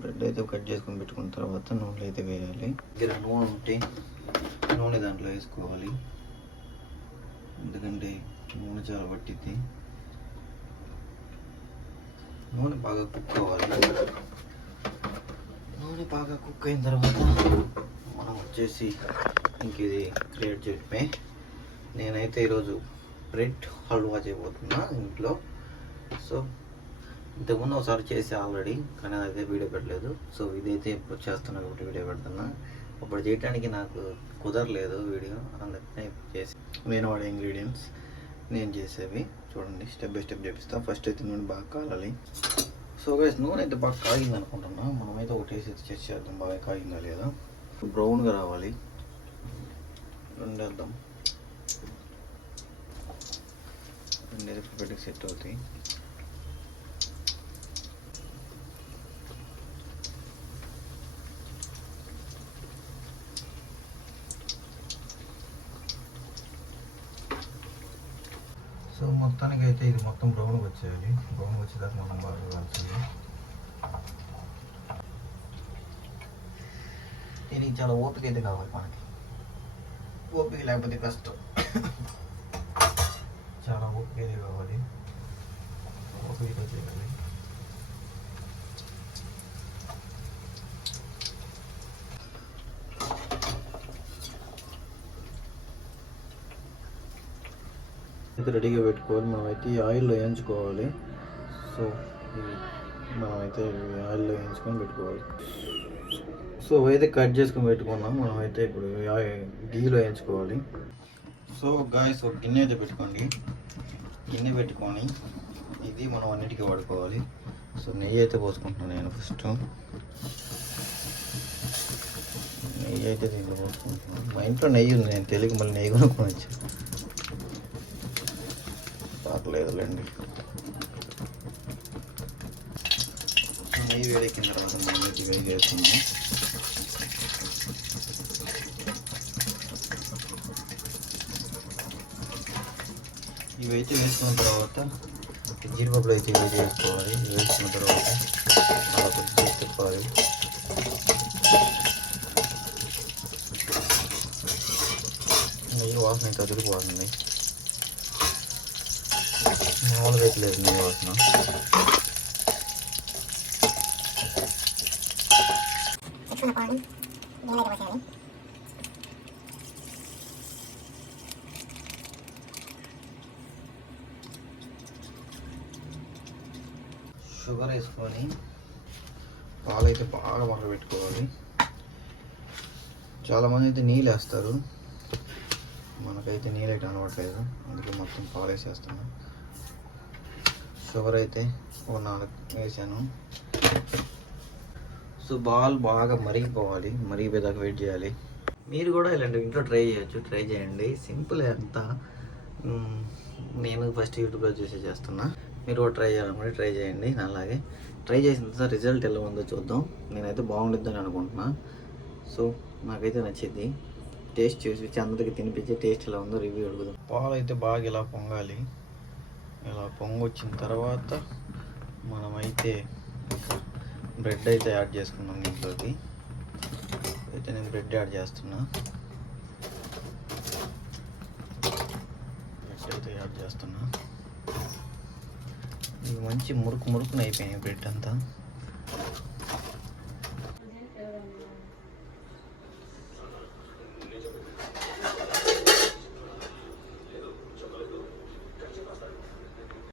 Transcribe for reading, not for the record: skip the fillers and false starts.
Bread అయితే cut చేసుకొని పెట్టుకున్న తర్వాత నూనెలో అయితే వేయాలి. దగ్గర నూనె ఉంటే నూనె దాంట్లో వేసుకోవాలి, ఎందుకంటే నూనె చాలా పట్టిద్ది. నూనె బాగా కుక్ అవ్వాలి. నూనె బాగా కుక్ అయిన తర్వాత మనం వచ్చేసి ఇంక ఇది క్రియేట్ చేయడమే. నేనైతే ఈరోజు బ్రెడ్ హల్వా చేయబోతున్నా ఇంట్లో. సో ఇంతకుముందు ఒకసారి చేసి ఆల్రెడీ, కానీ అదైతే వీడియో పెట్టలేదు. సో ఇదైతే ఇప్పుడు చేస్తున్నా కాబట్టి వీడియో పెడుతున్నా. ఇప్పుడు చేయడానికి నాకు కుదరలేదు వీడియో, అందుకనే చేసి నేను వాడే ఇంగ్రీడియంట్స్ నేను చేసేవి చూడండి, స్టెప్ బై స్టెప్ చేపిస్తాను. ఫస్ట్ అయితే నూనె బాగా కాలాలి. సో గైస్ నూనె అయితే బాగా కాగింది అనుకుంటున్నా. మనమైతే ఒకటి వేసి చెక్ చేద్దాం బాగా కాగిందా లేదా. బ్రౌన్గా రావాలి. రెండేద్దాం, రెండేది పర్ఫెక్ట్గా సెట్ అవుతాయి. సో మొత్తానికి అయితే ఇది మొత్తం బ్రౌన్గా వచ్చేయాలి. బ్రౌన్గా వచ్చేదాకా మనం బాగా కాల్చాలి. దీనికి చాలా ఓపిక అయితే కావాలి మనకి. ఓపిక లేకపోతే కష్టం. చాలా ఓపిక అయితే కావాలి, ఓపిక చేయాలి. అయితే రెడీగా పెట్టుకోవాలి. మనమైతే ఆయిల్లో వేయించుకోవాలి. సో ఇది మనమైతే ఆయిల్లో వేయించుకొని పెట్టుకోవాలి. సో అయితే కట్ చేసుకొని పెట్టుకున్నాం. మనమైతే ఇప్పుడు గీలో వేయించుకోవాలి. సో గాయస్ ఒక గిన్నె అయితే పెట్టుకోండి. గిన్నె పెట్టుకొని ఇది మనం అన్నిటికీ వాడుకోవాలి. సో నెయ్యి అయితే పోసుకుంటున్నాను నేను. ఫస్ట్ నెయ్యి అయితే దీంట్లో పోసుకుంటున్నాను. మా ఇంట్లో నెయ్యి ఉంది, నేను తెలియక మళ్ళీ నెయ్యి కొనుక్కొని వచ్చాను. లేదులేండి. నెయ్యి వేడెక్కిన తర్వాత నెయ్యి వేడి వేస్తుంది. ఇవైతే వేసుకున్న తర్వాత జీడిపప్పులు అయితే వేడి చేసుకోవాలి. వేసుకున్న తర్వాత అలా కొద్దిసేపు తిప్పాలి. నెయ్యి వాసన అయితే అదిరిపోతుంది. మామూలుగా అయితే లేదు నెయ్యి వాసన. షుగర్ వేసుకొని పాలైతే బాగా మరగబెట్టుకోవాలి. చాలామంది అయితే నీళ్ళు వేస్తారు, మనకైతే నీళ్ళు అయితే అనవట్లేదు, అందుకే మొత్తం పాలు వేసేస్తాను. షుగర్ అయితే ఒక 4 వేసాను. సో బాగా మరిగిపోవాలి. మరిగిపోయేదాకా వెయిట్ చేయాలి. మీరు కూడా ఇలాంటి ఇంట్లో ట్రై చేయొచ్చు, ట్రై చేయండి. సింపుల్ అంతా. నేను ఫస్ట్ యూట్యూబ్లో చేస్తున్నా. మీరు కూడా ట్రై చేయాలనుకుంటే ట్రై చేయండి. అలాగే ట్రై చేసిన తర్వాత రిజల్ట్ ఎలా ఉందో చూద్దాం. నేనైతే బాగుంటుందని అనుకుంటున్నా. సో నాకైతే నచ్చింది. టేస్ట్ చూసి అందరికి తినిపించి టేస్ట్ ఎలా ఉందో రివ్యూ అడుగుదాం. పాలు అయితే బాగా ఇలా పొంగాలి. ఇలా పొంగొచ్చిన తర్వాత మనమైతే బ్రెడ్ అయితే యాడ్ చేసుకున్నాం దీంట్లోకి. అయితే నేను బ్రెడ్ యాడ్ చేస్తున్నా. బ్రెడ్ అయితే యాడ్ చేస్తున్నా. ఇది మంచి మురుకున అయిపోయినాయి బ్రెడ్ అంతా.